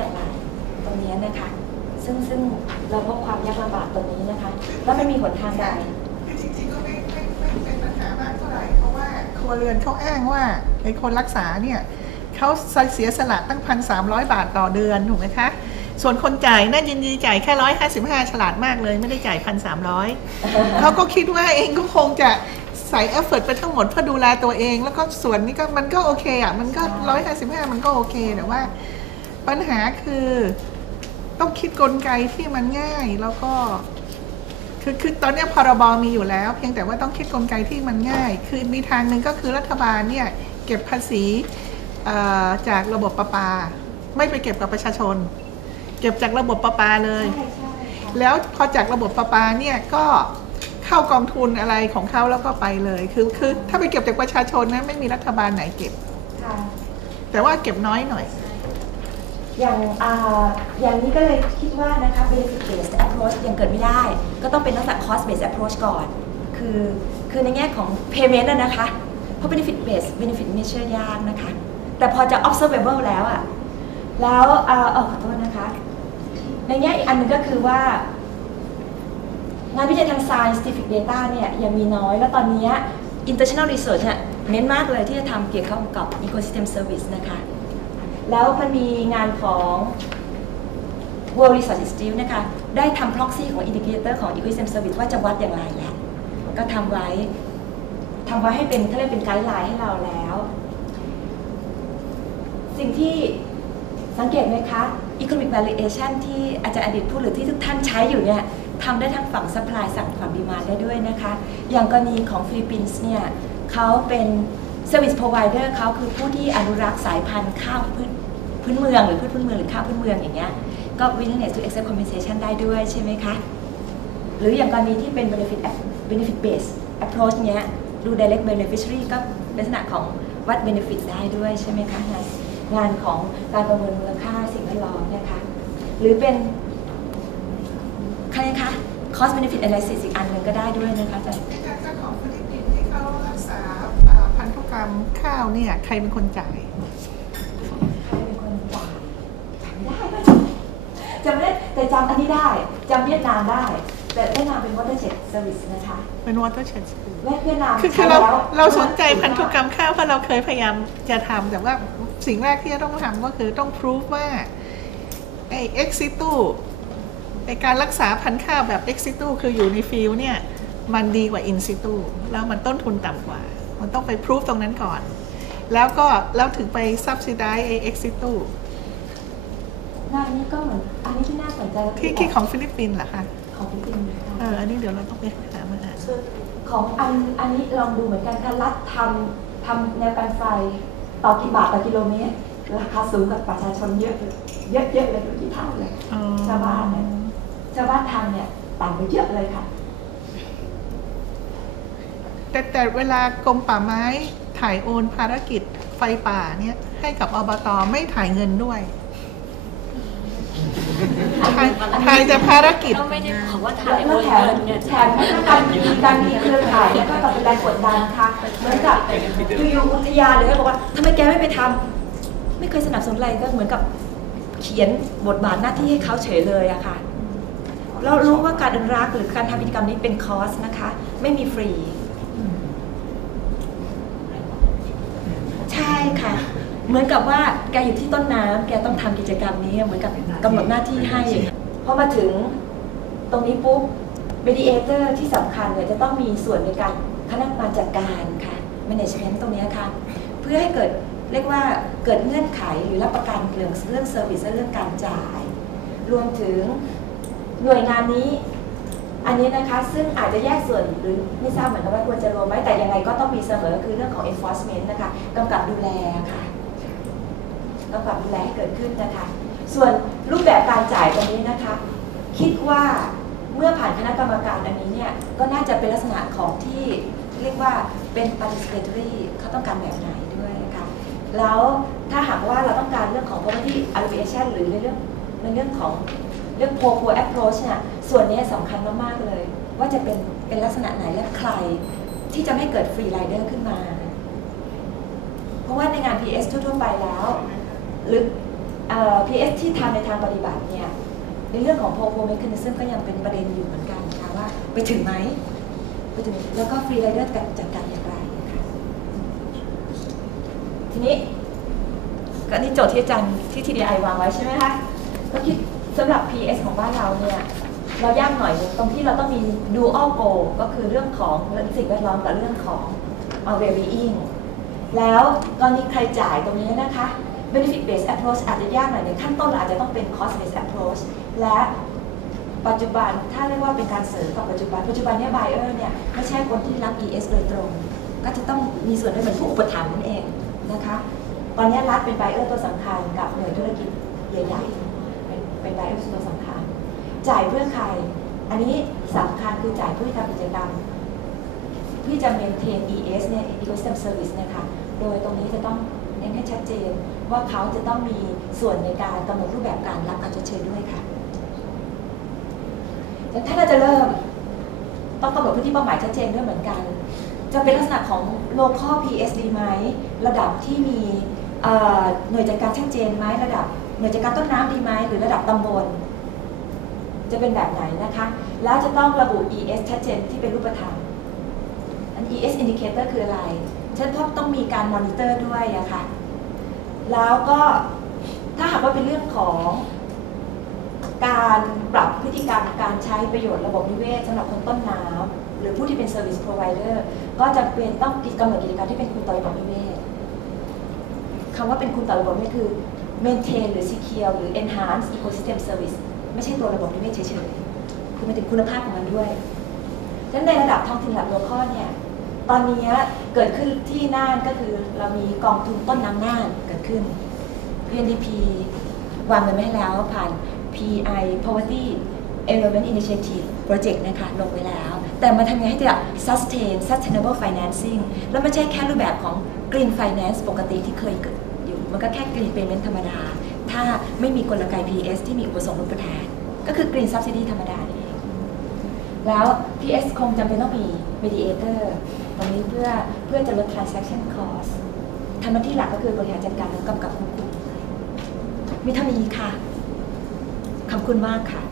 ยางไรตรงนี้นะคะ ซึ่งซึ่งเราพบความยากลำบากตรงนี้นะคะ แล้วไม่มีหนทางใดจริงๆก็ไม่ไม่ไม่เป็นปัญหามากเท่าไหร่เพราะว่าครัวเรือนเขาอ้างว่าไอ้คนรักษาเนี่ยเขาเสียสละตั้งพันสามร้อยบาทต่อเดือนถูกไหมคะส่วนคนจ่ายน่ายินดีจ่ายแค่ร้อยห้าสิบห้าฉลาดมากเลยไม่ได้จ่ายพันสามร้อยเขาก็คิดว่าเองก็คงจะใส่เอฟเฟร์ไปทั้งหมดเพื่อดูแลตัวเอง แล้วก็ส่วนนี้ก็มันก็โอเคอะมันก็ร้อยห้าสิบห้ามันก็โอเคแต่ว่า ปัญหาคือ ต้องคิดกลไกที่มันง่ายแล้วก็ คือคือตอนเนี้ยพรบมีอยู่แล้ว เพียงแต่ว่าต้องคิดกลไกที่มันง่าย คือมีทางหนึ่งก็คือรัฐบาลเนี่ยเก็บภาษีเอ่อจากระบบประปา ไม่ไปเก็บกับประชาชน เก็บจากระบบประปาเลยใช่ใช่ค่ะแล้วพอจากระบบประปาเนี่ยก็เข้ากองทุนอะไรของเขาแล้วก็ไปเลย คือคือถ้าไปเก็บจากประชาชนนะไม่มีรัฐบาลไหนเก็บค่ะแต่ว่าเก็บน้อยหน่อย อย่างอย่างนี้ก็เลยคิดว่านะคะ benefit based approach ยังเกิดไม่ได้ ก็ต้องเป็นลักษณะ cost based approach ก่อน คือคือในแง่ของ payment นะคะ เพราะ benefit based benefit measure ยากนะคะ แต่พอจะ observable แล้วอะแล้วเออขอโทษนะคะ ในแง่อีกอันหนึงก็คือว่า งานวิจัยทาง scientific data เนี่ยยังมีน้อย แล้วตอนนี้ international research เนี่ยเน้นมากเลยที่จะทำเกี่ยวกับ ecosystem service นะคะ แล้วมันมีงานของ World Research Institute นะคะ ได้ทำ proxy ของ indicator ของ ecosystem service ว่าจะวัดอย่างไรแหละก็ทำไว้ทำไว้ให้เป็นเขาเรียกเป็นไกด์ไลน์ให้เราแล้ว สิ่งที่สังเกตไหมคะ economic valuation ที่อาจารย์อดิตพูดหรือที่ทุกท่านใช้อยู่เนี่ยทำได้ทั้งฝั่ง supply สั่งฝั่ง demand ได้ด้วยนะคะ อย่างกรณีของฟิลิปปินส์เนี่ยเขาเป็น service provider เขาคือผู้ที่อนุรักษ์สายพันธุ์ข้าวพื้นพื้นเมืองหรือพืชพื้นเมืองหรือข้าวพื้นเมืองอย่างเงี้ยก็ willingness to accept compensation ได้ด้วยใช่ไหมคะ หรืออย่างกรณีที่เป็น benefit benefit based approach เนี้ยดู direct beneficiary ก็เป็นลักษณะของวัด benefit ได้ด้วยใช่ไหมคะงานงานของการประเมินมูลค่าสิ่งแวดล้อมนะคะหรือเป็นใครคะ cost benefit analysis อีกอันหนึ่งก็ได้ด้วยนะคะอาจารย์ เจ้าของฟิลิปปินส์ที่เขารักษาอ่า พันธุกรรมข้าวเนี่ย ใครเป็นคนจ่ายใครเป็นคนจ่ายจำไม่ได้จำไม่ได้แต่จำอันนี้ได้จำเวียดนามได้ แต่เวียดนามเป็น watershed service นะคะ เป็น watershed และเวียดนามคือคืใช้อเราแล้วเราสนใจพันธุกรรมข้าวเพราะเราเคยพยายามจะทำแต่ว่าสิ่งแรกที่จะต้องทำก็คือต้องพิสูจว่าไอ้ ex situ ไอ้การรักษาพันธุ์ข้าวแบบ ex situ คืออยู่ในฟิลด์เนี่ย มันดีกว่า in situ แล้วมันต้นทุนต่ำกว่า มันต้องไปพิสูจตรงนั้นก่อน แล้วก็แล้วถึงไป subsidize ไอ้ ex situ งานนี้ก็เหมือนอันนี้ที่น่าสนใจก็คืที่ที่ของฟิลิปปินส์เหรอคะของฟิลิปปินส์ค่ะเอออันนี้เดี๋ยวเราต้องไปหามาอ่านของอันอันนี้ลองดูเหมือนกันค่ะรัฐทำทำแนวกันไฟต่อกี่บาทต่อกิโลเมตรราคาสูงกับประชาชนเยอะเลยเยอะเยอะเลยกี่เท่าเลยอ๋อชาวบ้านเนี่ยชาวบ้านทำเนี่ยต่างไปเยอะเลยค่ะ แต่แต่เวลากรมป่าไม้ถ่ายโอนภารกิจไฟป่าเนี่ยให้กับอบตไม่ถ่ายเงินด้วยถ่ายถ่ายแต่ภารกิจ ก็ไม่ได้บอกว่าถ่ายแล้วโอนแถมเงินเนี่ยแถมการมีการมีเครือข่ายแล้วก็ต่อเป็นแรงกดดันนะคะเหมือนกับอยู่ๆอุทยานเลยบอกว่าทำไมแกไม่ไปทำไม่เคยสนับสนุนอะไรก็เหมือนกับเขียนบทบาทหน้าที่ให้เขาเฉยเลยอะค่ะเรารู้ว่าการอนุรักษ์หรือการทำกิจกรรมนี้เป็นคอสนะคะ ไม่มีฟรี ใช่ ค่ะ เหมือนกับว่าแกอยู่ที่ต้นน้ำแกต้องทำกิจกรรมนี้เหมือนกับกำหนดหน้าที่ให้พอมาถึงตรงนี้ปุ๊บ mediator ที่สำคัญเนี่ยจะต้องมีส่วนในการคณะกรรมการจัดการค่ะ management ตรงเนี้ยค่ะเพื่อให้เกิดเรียกว่าเกิดเงื่อนไขหรือรับประกันเรื่องเรื่อง service และเรื่องการจ่าย รวมถึงหน่วยงานนี้ อันนี้นะคะซึ่งอาจจะแยกส่วนหรือไม่ทราบเหมือนกันว่าควรจะรวมไหมแต่ยังไงก็ต้องมีเสมอคือเรื่องของ enforcement นะคะกำกับดูแลค่ะกำกับดูแลให้เกิดขึ้นนะคะ ส่วนรูปแบบการจ่ายตรงนี้นะคะ คิดว่าเมื่อผ่านคณะกรรมการอันนี้เนี่ยก็น่าจะเป็นลักษณะของที่เรียกว่าเป็น participatory เขาต้องการแบบไหนด้วยนะคะแล้วถ้าหากว่าเราต้องการเรื่องของ poverty alleviation หรือในเรื่อง ในเรื่องของเรื่อง poor poor approach เนี่ยส่วนนี้สำคัญมาก ๆ เลย ว่าจะเป็นเป็นลักษณะไหนและใครที่จะไม่เกิดฟรีไรเดอร์ขึ้นมา เพราะว่าในงาน PS ทั่วๆไปแล้ว หรือ PS ที่ทำในทางปฏิบัติเนี่ย ในเรื่องของ p o p o mechanism ก็ยังเป็นประเด็นอยู่เหมือนกันค่ะว่าไปถึงไหมไปถึงแล้วก็ฟรีไรเดอร์จัดการอย่างไรค่ะทีนี้ก็นี่โจทย์ที่อาจารย์ที่ TDI วางไว้ใช่ไหมคะ ก็คิดสำหรับ PS ของบ้านเราเนี่ยเรายากหน่อยหนึงตรงที่เราต้องมี dual goal ก็คือเรื่องของสิ่งแวดล้อมกับเรื่องของ well-being แล้วกรณีใครจ่ายตรงนี้นะคะ benefit based approach อาจจะยากหน่อยในขั้นต้นเราอาจจะต้องเป็น cost based approach และปัจจุบันถ้าเรียกว่าเป็นการเสริมกับปัจจุบัน ปัจจุบันเนี่ย buyer เนี่ยไม่ใช่คนที่รับ ES โดยตรง ก็จะต้องมีส่วนด้วยเหมือนผู้อุปถัมภ์นั่นเองนะคะ ตอนนี้รัฐเป็น buyer ตัวสำคัญกับหน่วยธุรกิจใหญ่ๆ เป็นเป็น buyer ตัวสำคัญ จ่ายเพื่อใคร อันนี้สำคัญคือจ่ายเพื่อทำกิจกรรมที่จะ maintain ES เนี่ย ecosystem service นะคะ โดยตรงนี้จะต้องเน้นให้ชัดเจนว่าเขาจะต้องมีส่วนในการกำหนดรูปแบบการรับการชดเชยด้วยค่ะแต่ถ้าเราจะเริ่มต้องกำหนดพื้นที่เป้าหมายชัดเจนด้วยเหมือนกัน จะเป็นลักษณะของ local PS ดีไหม ระดับที่มีหน่วยจัดการชัดเจนไหมระดับ หน่วยจัดการต้นน้ำดีไหมหรือระดับตำบล จะเป็นแบบไหนนะคะ แล้วจะต้องระบุ ES ชัดเจนที่เป็นรูปธรรมอัน ES indicator คืออะไรฉันต้องมีการมอนิเตอร์ด้วยอะค่ะแล้วก็ถ้าหากว่าเป็นเรื่องของการปรับพฤติกรรมการใช้ประโยชน์ระบบนิเวศสำหรับคนต้นน้ำหรือผู้ที่เป็น Service Provider ก็จะเป็นต้องกำหนดกิจกรรมที่เป็นคุณต่อระบบนิเวศคำว่าเป็นคุณต่อระบบนิเวศคือ maintain หรือ secure หรือ enhance ecosystem service ไม่ใช่ตัวระบบนิเวศเฉยๆ คือมายถึงคุณภาพของมันด้วยฉะนั้นในระดับท้องถิ่นระดับโลคอลเนี่ย ตอนนี้เกิดขึ้นที่น่านก็คือเรามีกองทุนต้นน้ำน่านเกิดขึ้น PNDP วางเงินไว้ให้แล้วผ่าน PI Poverty Environment Initiative Project นะคะลงไว้แล้ว แต่มาทำยังไงให้จะ sustain sustainable financing แล้วไม่ใช่แค่รูปแบบของ green finance ปกติที่เคยเกิด มันก็แค่กรีนเพย์เมนต์ธรรมดา ถ้าไม่มีกลไก PS ที่มีอุปสงค์รูปแทน ก็คือกรีนซับซิดีธรรมดานี่เองแล้ว PS คงจำเป็นต้องมี mediator ตรงนี้เพื่อเพื่อจะลด transaction cost ทำหน้าที่หลักก็คือบริหารจัดการและกำกับควบคุมมีเท่านี้ค่ะ ขอบคุณมากค่ะ